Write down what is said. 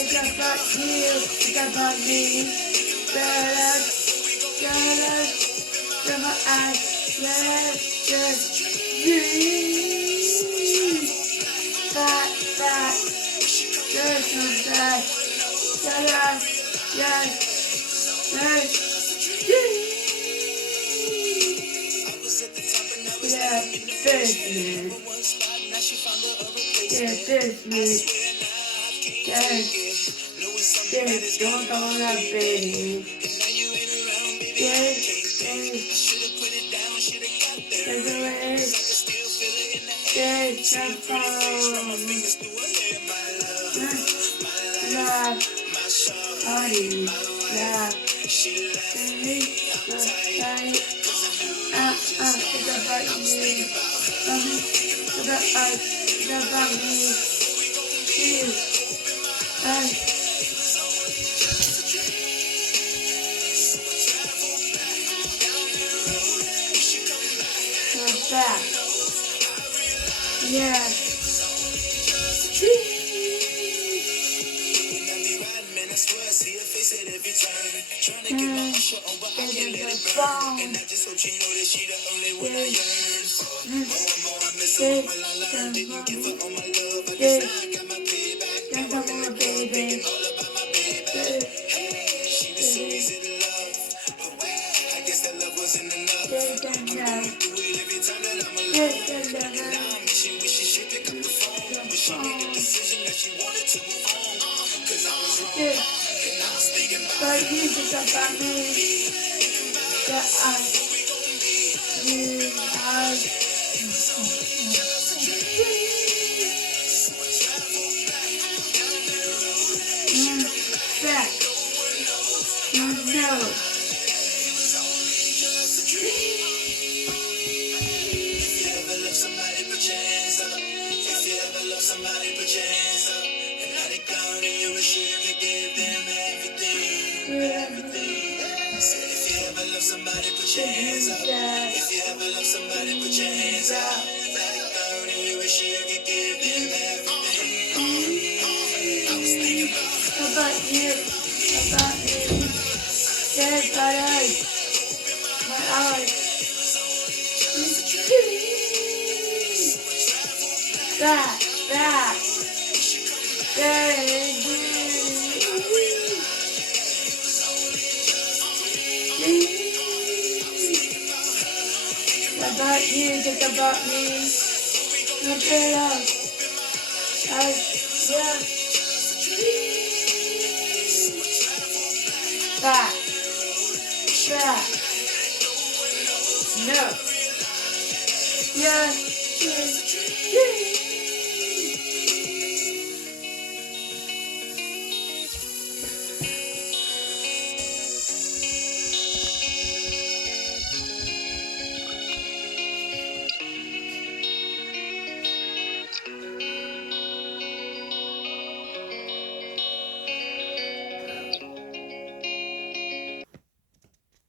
Think about you, think about me. Jealous, jealous, never ask, let's just dream. That, just like that. Jealous, yes, let's dream. Yeah, business. Yeah, business. Yes, yes, don't go that baby. Yes, yes, there's a way. Yes, that's love, party, love, it's about me. It's about me. You, you're back. Yeah. But you think about me that you have back. You know. Somebody put your hands up. If you ever love somebody, put your hands up. And let it go, and you wish you could give them everything. Everything. I said, if you ever love somebody, put your hands up. If you ever love somebody, put your hands up. Let it go, and you wish you could give them everything. I was thinking about you, about me. Yes, my eyes, my eyes. Back. About you, think about me. Look it up. Yeah. Back.